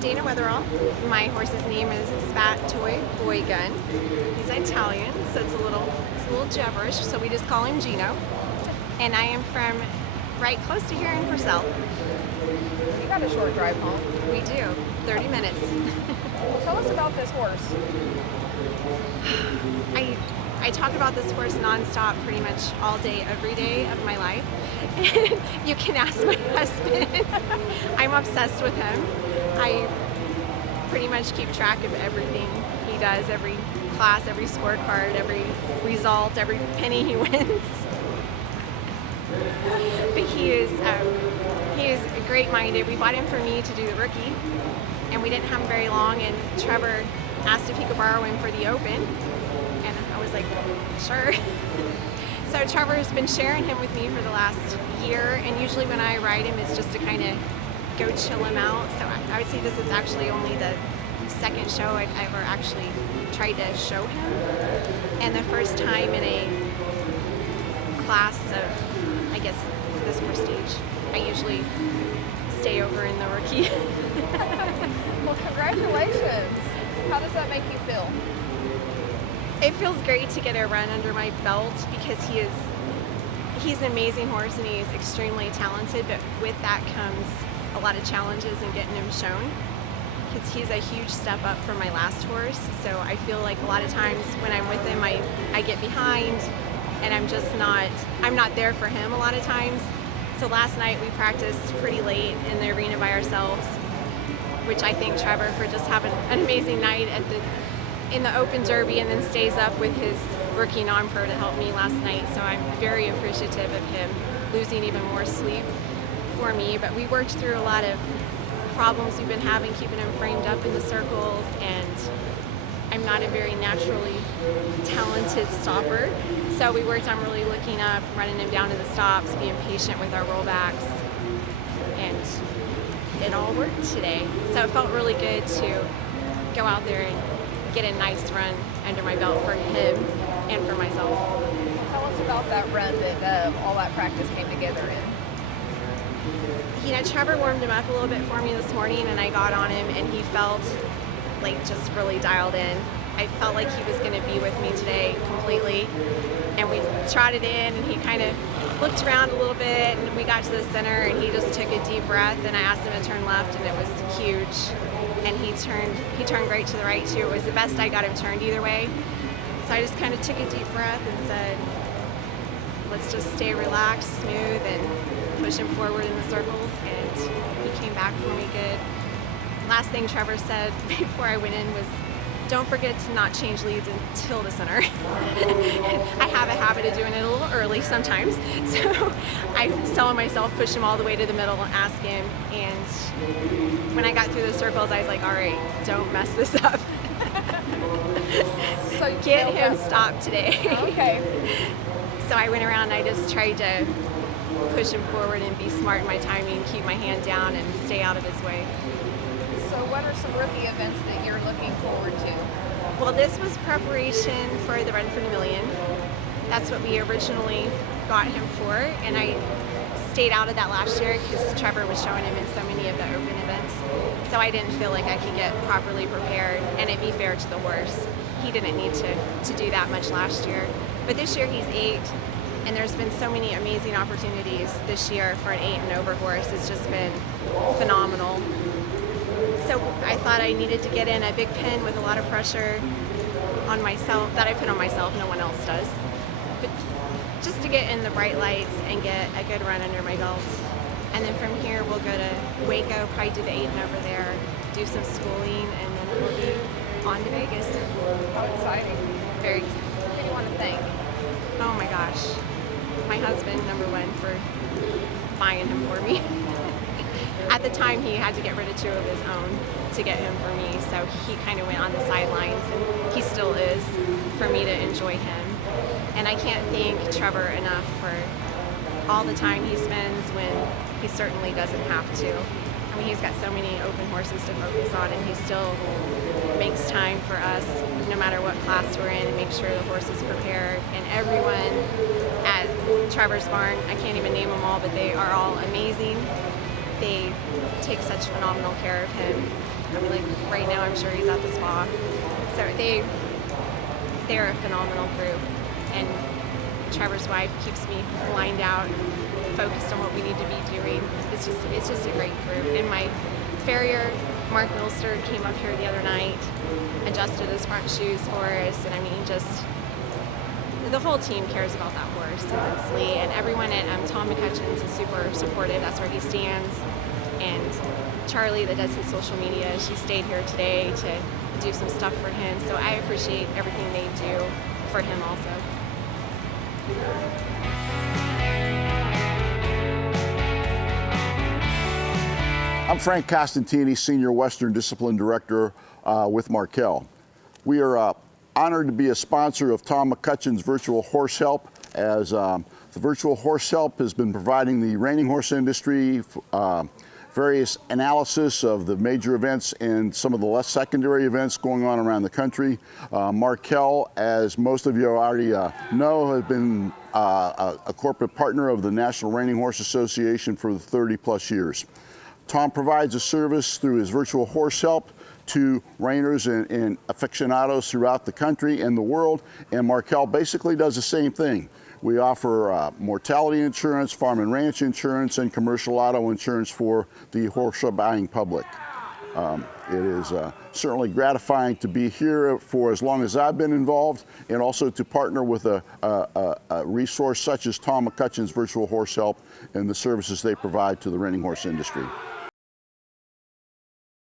Dana Wetherell. My horse's name is Spat Toy Boy Gun. He's Italian, so it's a little gibberish, so we just call him Gino. And I am from right close to here in Purcell. You got a short drive home. We do, 30 minutes. Well, tell us about this horse. I talk about this horse nonstop pretty much all day, every day of my life. And you can ask my husband. I'm obsessed with him. I pretty much keep track of everything he does, every class, every scorecard, every result, every penny he wins. But he is great-minded. We bought him for me to do the rookie, and we didn't have him very long, and Trevor asked if he could borrow him for the open, and I was like, sure. So Trevor's been sharing him with me for the last year, and usually when I ride him, it's just to kind of go chill him out. So I would say this is actually only the second show I've ever actually tried to show him, and the first time in a class of, I guess, this prestige. I usually stay over in the rookie. Well, congratulations. How does that make you feel? It feels great to get a run under my belt because he's an amazing horse and he's extremely talented, but with that comes a lot of challenges in getting him shown because he's a huge step up from my last horse. So I feel like a lot of times when I'm with him, I get behind and I'm not there for him a lot of times. So last night we practiced pretty late in the arena by ourselves, which I thank Trevor for just having an amazing night in the Open Derby and then stays up with his rookie non-pro to help me last night. So I'm very appreciative of him losing even more sleep for me. But we worked through a lot of problems we've been having keeping him framed up in the circles, and I'm not a very naturally talented stopper. So we worked on really looking up, running him down to the stops, being patient with our rollbacks, and it all worked today. So it felt really good to go out there and get a nice run under my belt for him and for myself. Tell us about that run that all that practice came together in. You know, Trevor warmed him up a little bit for me this morning, and I got on him, and he felt like just really dialed in. I felt like he was going to be with me today completely, and we trotted in, and he kind of looked around a little bit, and we got to the center, and he just took a deep breath, and I asked him to turn left, and it was huge, and he turned right to the right too. It was the best I got him turned either way. So I just kind of took a deep breath and said, let's just stay relaxed, smooth, and push him forward in the circles, and he came back for me good. Last thing Trevor said before I went in was, don't forget to not change leads until the center. I have a habit of doing it a little early sometimes, so I was telling myself push him all the way to the middle and ask him, and when I got through the circles I was like, all right, don't mess this up. So get him stopped today. Okay. So I went around and I just tried to push him forward and be smart in my timing, keep my hand down and stay out of his way. So what are some rookie events that you're looking forward to? Well, this was preparation for the Run for the Million. That's what we originally got him for, and I stayed out of that last year because Trevor was showing him in so many of the open events. So I didn't feel like I could get properly prepared and it be fair to the horse. He didn't need to do that much last year. But this year he's 8, and there's been so many amazing opportunities this year for an 8 and over horse. It's just been phenomenal. So I thought I needed to get in a big pen with a lot of pressure on myself, that I put on myself, no one else does. But just to get in the bright lights and get a good run under my belt. And then from here we'll go to Waco, probably do the 8 and over there, do some schooling, and then we'll be on to Vegas. How exciting. Very exciting. Who do you want to thank? Oh my gosh. My husband, number one, for buying him for me. At the time, he had to get rid of 2 of his own to get him for me, so he kind of went on the sidelines, and he still is, for me to enjoy him. And I can't thank Trevor enough for all the time he spends when he certainly doesn't have to. I mean, he's got so many open horses to focus on, and he still makes time for us, no matter what class we're in, and make sure the horse is prepared. And everyone at Trevor's barn, I can't even name them all, but they are all amazing. They take such phenomenal care of him. I mean, like right now, I'm sure he's at the spa. So they're a phenomenal group, and Trevor's wife keeps me lined out, focused on what we need to be doing. It's just a great group. And my farrier, Mark Milster, came up here the other night, adjusted his front shoes for us, and I mean, just the whole team cares about that horse immensely, and everyone at Tom McCutcheon's is super supportive. That's where he stands. And Charlie, that does his social media, she stayed here today to do some stuff for him. So I appreciate everything they do for him also. I'm Frank Costantini, Senior Western Discipline Director with Markel. We are honored to be a sponsor of Tom McCutcheon's Virtual Horse Help, as the Virtual Horse Help has been providing the reining horse industry various analysis of the major events and some of the less secondary events going on around the country. Markel, as most of you already know, has been a corporate partner of the National Reining Horse Association for 30 plus years. Tom provides a service through his Virtual Horse Help to reiners and aficionados throughout the country and the world, and Markel basically does the same thing. We offer mortality insurance, farm and ranch insurance, and commercial auto insurance for the horse buying public. It is certainly gratifying to be here for as long as I've been involved, and also to partner with a resource such as Tom McCutcheon's Virtual Horse Help and the services they provide to the reining horse industry.